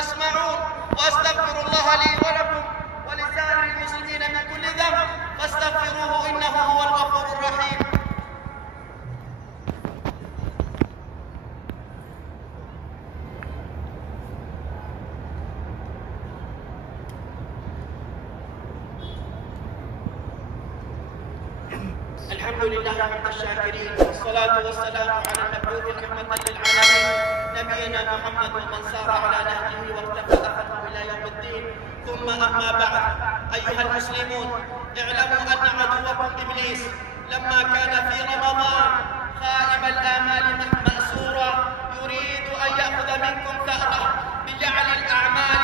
تسمعون، وأستغفر الله لي ولكم ولسائر المسلمين من كل ذنب فاستغفروه إنه هو الغفور الرحيم. الحمد لله حمد الشاكرين، والصلاة والسلام على المبعوث رحمة للعالمين نبينا محمد ومن سار على نهجه واقتفى أثره إلى يوم الدين. ثم أما بعد، أيها المسلمون، اعلموا أن عدوكم إبليس لما كان في رمضان خائب الآمال مأسورا يريد أن يأخذ منكم ثأره بجعل الأعمال